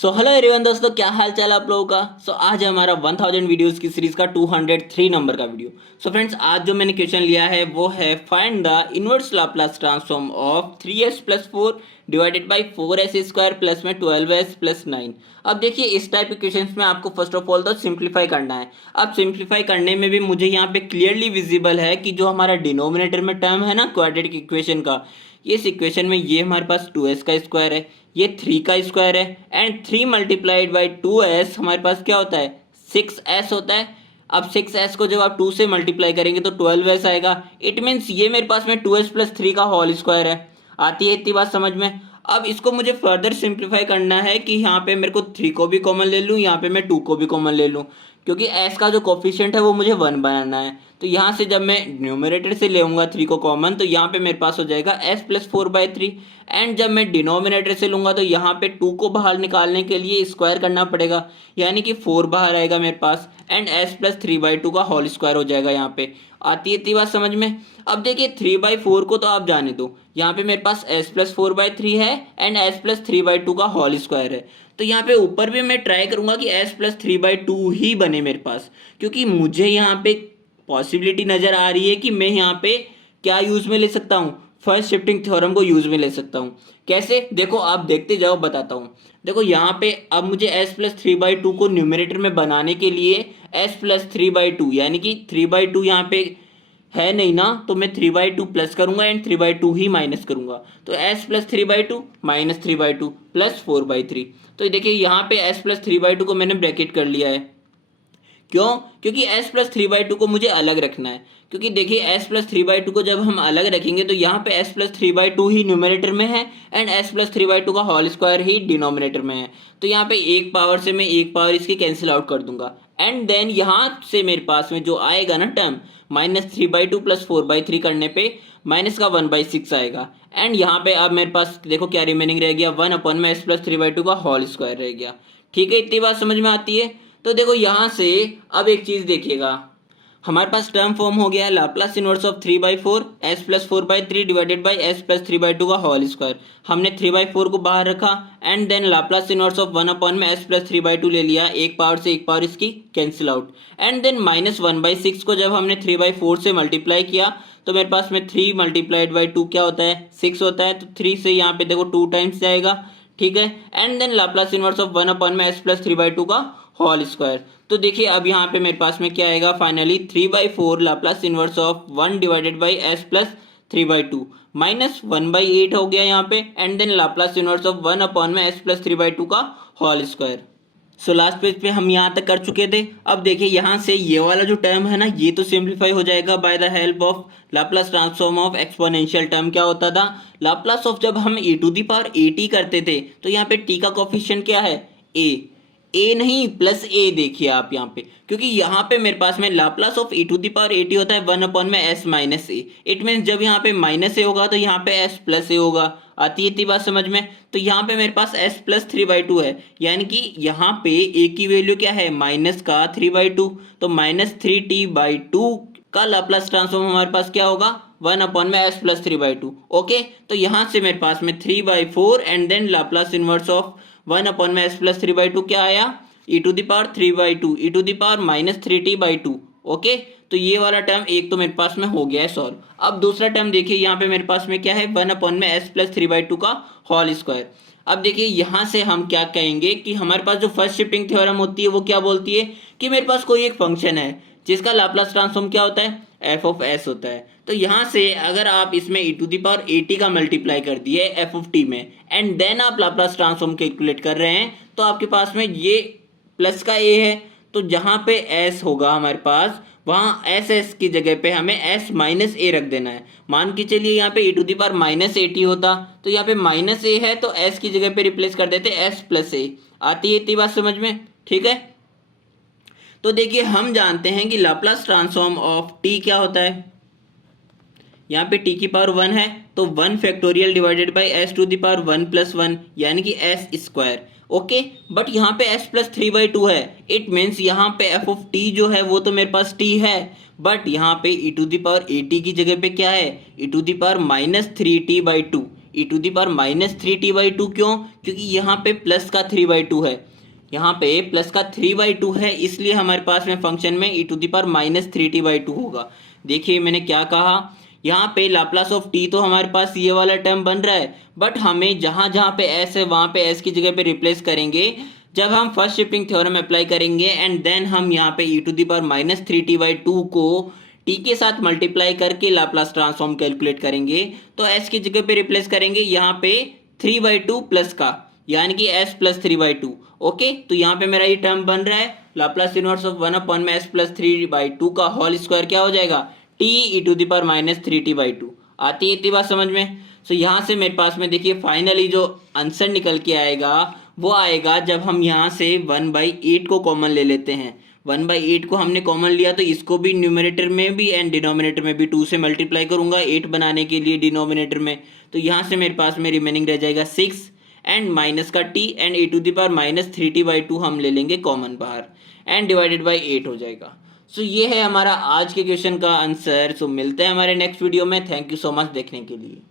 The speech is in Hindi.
सो हेलो एवरीवन दोस्तों, क्या हाल चाल आप लोगों का। आज है हमारा 1000 वीडियोस की सीरीज का 203 नंबर का वीडियो। फ्रेंड्स, आज जो मैंने क्वेश्चन लिया है वो है find the inverse Laplace transform of 3s plus 4 divided by 4s square plus में 12s प्लस 9। अब देखिए, इस टाइप के क्वेश्चन में आपको फर्स्ट ऑफ ऑल तो सिंप्लीफाई करना है। अब सिंप्लीफाई करने में भी मुझे यहाँ पे क्लियरली विजिबल है कि जो हमारा डिनोमिनेटर में टर्म है ना क्वाड्रेटिक इक्वेशन का, इस इक्वेशन में ये हमारे पास 2s का स्क्वायर है, ये 3 का स्क्वायर है, एंड 3 मल्टीप्लाइड बाई 2s हमारे पास क्या होता है, 6s होता है। अब 6s को जब आप 2 से मल्टीप्लाई करेंगे तो 12s आएगा। इट मीन्स ये मेरे पास में 2s प्लस 3 का होल स्क्वायर है। आती है इतनी बात समझ में। अब इसको मुझे फर्दर सिंप्लीफाई करना है कि यहाँ पे मेरे को 3 को भी कॉमन ले लूँ, यहाँ पे मैं 2 को भी कॉमन ले लूँ, क्योंकि s का जो कोफिशिएंट है वो मुझे 1 बनाना है। तो यहाँ से जब मैं न्यूमरेटर से लेऊंगा 3 को कॉमन, तो यहाँ पे मेरे पास हो जाएगा s प्लस 4/3। एंड जब मैं डिनोमिनेटर से लूंगा तो यहाँ पे 2 को बाहर निकालने के लिए स्क्वायर करना पड़ेगा, यानी कि 4 बाहर आएगा मेरे पास, एंड s प्लस 3/2 का होल स्क्वायर हो जाएगा। यहाँ पे आती है इतनी बात समझ में। अब देखिए 3/4 को तो आप जाने दो, यहाँ पे मेरे पास s प्लस 4/3 है एंड s प्लस 3/2 का होल स्क्वायर है। तो यहाँ पे ऊपर भी मैं ट्राई करूंगा कि s प्लस 3/2 ही बने मेरे पास, क्योंकि मुझे यहाँ पे पॉसिबिलिटी नज़र आ रही है कि मैं यहाँ पे क्या यूज़ में ले सकता हूँ, फर्स्ट शिफ्टिंग थ्योरम को यूज़ में ले सकता हूँ। कैसे, देखो आप देखते जाओ, बताता हूँ। देखो यहाँ पे अब मुझे s प्लस 3/2 को न्यूमरेटर में बनाने के लिए s प्लस 3/2 यानी कि 3/2 यहाँ पे है नहीं ना, तो मैं 3/2 प्लस करूंगा एंड 3/2 ही माइनस करूंगा। तो s प्लस 3/2 माइनस 3/2 प्लस 4/3। तो देखिए यहाँ पे s प्लस 3/2 को मैंने ब्रैकेट कर लिया है। क्यों? क्योंकि s प्लस 3/2 को मुझे अलग रखना है। क्योंकि देखिए s प्लस 3/2 को जब हम अलग रखेंगे तो यहाँ पे s प्लस 3/2 ही न्यूमरेटर में है एंड s प्लस 3/2 का होल स्क्वायर ही डिनोमिनेटर में है। तो यहाँ पे एक पावर से मैं एक पावर इसकी कैंसिल आउट कर दूंगा, एंड देन यहाँ से मेरे पास में जो आएगा ना टर्म, -3/2 प्लस 4/3 करने पे माइनस का 1/6 आएगा। एंड यहाँ पे अब मेरे पास देखो क्या रिमेनिंग रह गया, 1 अपॉन में s प्लस 3/2 का होल स्क्वायर रह गया। ठीक है, इतनी बात समझ में आती है। तो देखो यहाँ से अब एक चीज़ देखिएगा, हमारे पास टर्म फॉर्म हो गया है Laplace inverse of 3/4 s plus 4/3 divided by s plus 3/2 का होल स्क्वायर। हमने 3/4 को बाहर रखा and then Laplace inverse of 1 upon में s प्लस 3/2 ले लिया, एक पावर से एक पावर इसकी कैंसिल आउट। एंड देन -1/6 को जब हमने 3/4 से मल्टीप्लाई किया तो मेरे पास में 3 मल्टीप्लाइड बाई 2 क्या होता है, 6 होता है। तो 3 से यहाँ पे देखो 2 टाइम्स जाएगा। ठीक है, and then Laplace inverse of 1 upon में s प्लस 3/2 का होल स्क्वायर। तो देखिए अब यहाँ पे मेरे पास में क्या आएगा, finally 3/4 Laplace inverse of 1 divided by s plus 3/2 minus 1/8 हो गया यहाँ पे, and then Laplace inverse of 1 upon में s प्लस 3/2 का होल स्क्वायर। लास्ट पेज पे हम यहाँ तक कर चुके थे। अब देखिए यहाँ से ये वाला जो टर्म है ना, ये तो सिंप्लीफाई हो जाएगा by the help of Laplace transform of exponential term. क्या होता था, लाप्लास ऑफ जब हम e to the power at करते थे तो यहाँ पे t का कोफिशिएंट क्या है, a नहीं प्लस a। देखिए आप यहाँ पे, क्योंकि यहाँ पे मेरे पास में Laplace of e to the power at होता है 1 अपॉन में s minus a। It means जब यहाँ पे माइनस a होगा तो यहाँ पे s प्लस a होगा। आती है इतनी बात समझ में। तो यहाँ पे मेरे पास s प्लस 3/2 है, यानी कि यहाँ पे a की वैल्यू क्या है, माइनस का 3/2। तो -3t/2 का लाप्लास ट्रांसफॉर्म हमारे पास क्या होगा, 1 अपॉन में s प्लस 3/2। ओके, तो यहाँ से मेरे पास में 3/4 and then Laplace inverse of 1 upon में s प्लस 3/2 क्या आया, e to the power 3/2 e to the power -3t/2। Okay, तो ये वाला टर्म एक तो मेरे पास में हो गया है सॉल्व। अब दूसरा टर्म देखिए, यहाँ पे मेरे पास में क्या है, 1 अपॉन में s प्लस 3/2 का होल स्क्वायर। अब देखिए यहाँ से हम क्या कहेंगे कि हमारे पास जो फर्स्ट शिफ्टिंग थ्योरम होती है वो क्या बोलती है कि मेरे पास कोई एक फंक्शन है जिसका लाप्लास ट्रांसफॉर्म क्या होता है, f ऑफ s होता है। तो यहाँ से अगर आप इसमें e to the power at का मल्टीप्लाई कर दिए f ऑफ t में, एंड देन आप लाप्लास ट्रांसफॉर्म कैलकुलेट कर रहे हैं, तो आपके पास में ये प्लस का a है। तो जहाँ पे s होगा हमारे पास, वहाँ s की जगह पे हमें s माइनस a रख देना है। मान के चलिए यहाँ पे e to the power -at होता, तो यहाँ पे -a है तो s की जगह पे रिप्लेस कर देते s प्लस a। आती है इतनी बात समझ में। ठीक है, तो देखिए हम जानते हैं कि लाप्लास ट्रांसफॉर्म ऑफ t क्या होता है, यहाँ पे t की पावर 1 है तो 1 factorial divided by s to the power 1 plus 1 यानी कि s स्क्वायर। ओके, बट यहाँ पे s प्लस 3/2 है। इट मीन्स यहाँ पे f ऑफ t जो है वो तो मेरे पास t है, बट यहाँ पे e to the power at की जगह पे क्या है, e to the power -3t/2। E to the power minus 3t/2। क्यों? क्योंकि यहाँ पे प्लस का 3/2 है, यहाँ पे प्लस का 3/2 है, इसलिए हमारे पास में फंक्शन में e to the power minus 3t/2 होगा। देखिए मैंने क्या कहा, यहाँ पे लाप्लास ऑफ टी तो हमारे पास ये वाला टर्म बन रहा है, बट हमें जहाँ जहाँ पे एस है वहाँ पे एस की जगह पे रिप्लेस करेंगे जब हम फर्स्ट शिफ्टिंग थ्योरम अप्लाई करेंगे, एंड देन हम यहाँ पे e to the power minus 3t/2 को टी के साथ मल्टीप्लाई करके लाप्लास ट्रांसफॉर्म कैलकुलेट करेंगे। तो एस की जगह पे रिप्लेस करेंगे यहाँ पे 3/2 प्लस का, यानी कि एस प्लस 3/2। ओके, तो यहाँ पे मेरा ये टर्म बन रहा है लाप्लास इनवर्स ऑफ 1 में एस प्लस 3/2 का होल स्क्वायर क्या हो जाएगा, t e to the power minus 3t/2। आती है इतनी बात समझ में? सो यहाँ से मेरे पास में देखिए फाइनली जो आंसर निकल के आएगा वो आएगा जब हम यहाँ से 1/8 को कॉमन ले लेते हैं। 1/8 को हमने कॉमन लिया तो इसको भी न्यूमरेटर में भी एंड डिनोमिनेटर में भी 2 से मल्टीप्लाई करूंगा 8 बनाने के लिए डिनोमिनेटर में। तो यहाँ से मेरे पास में रिमेनिंग रह जाएगा 6 एंड माइनस का t and e to the power minus 3t/2 हम ले लेंगे कॉमन बाहर एंड डिवाइडेड बाई 8 हो जाएगा। सो ये है हमारा आज के क्वेश्चन का आंसर। सो मिलते हैं हमारे नेक्स्ट वीडियो में। थैंक यू सो मच देखने के लिए।